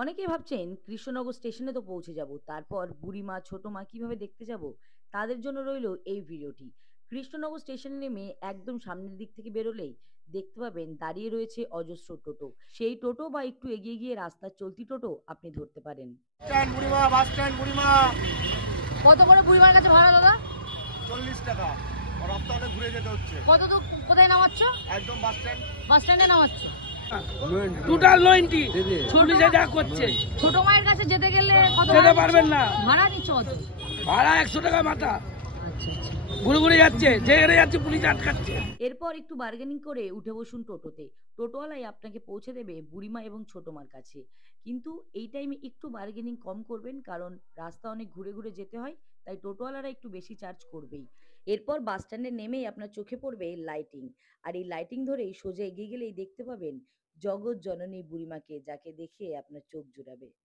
অনেকেই ভাবছেন কৃষ্ণনগর স্টেশনে তো পৌঁছে যাব, তারপর বুড়িমা ছোট মা কিভাবে দেখতে যাব। তাদের জন্য রইলো এই ভিডিওটি। কৃষ্ণনগর স্টেশনে নেমে একদম সামনের দিক থেকে বেরোলেই দেখতে পাবেন দাঁড়িয়ে রয়েছে অজস্র টোটো। সেই টোটো বা একটু এগিয়ে গিয়ে রাস্তার চলতি টোটো আপনি ধরতে পারেন। স্ট্যান্ড বুড়িমা, বাস স্ট্যান্ড বুড়িমা। কত করে বুড়িমার কাছে ভাড়া দাদা? 40 টাকা। আর রাস্তা অনেক ঘুরে যেতে হচ্ছে। কত দূর? কোথায় নামাচ্ছ? একদম বাস স্ট্যান্ড। বাস স্ট্যান্ডে নামাচ্ছ? টোটাল 90 পুলিশে যা করছে। ছোট মায়ের কাছে যেতে গেলে কত যেতে ভাড়া পারবেন নিচ্ছ? না। ভাড়া নিচ্ছ কত? ভাড়া 100 টাকা মাথা। ঘুরে ঘুরে যাচ্ছে, যেখানে যাচ্ছে পুলিশ আটকাচ্ছে। এরপর একটু বার্গেনিং করে উঠে বসুন টোটোতে। টোটোওয়ালাই আপনাকে পৌঁছে দেবে বুড়িমা এবং ছোট মার কাছে। কিন্তু এই টাইমে একটু বার্গেনিং কম করবেন, কারণ রাস্তা অনেক ঘুরে ঘুরে যেতে হয়, তাই টোটোওয়ালারা একটু বেশি চার্জ করবেই। এরপর বাস স্ট্যান্ডে নেমেই আপনার চোখে পড়বে লাইটিং। আর এই লাইটিং ধরেই সোজা এগিয়ে গেলেই দেখতে পাবেন জগৎ জননী বুড়িমাকে, যাকে দেখে আপনার চোখ জুড়াবে।